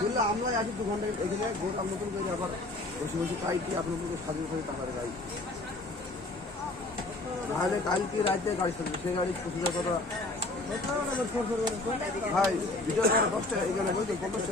বুঝলে আমরা আছি 2 ঘন্টা এখানে গোটা নতুন করে আবার বসে বসে খাই কি আপনাদের স্বাধীন করে টাকার গাড়ি নাহলে কালকে রাতে গাড়ি চলবে সেই গাড়ি খুশি কথা ভাই ভিডিও 10 টাকা এখানে 50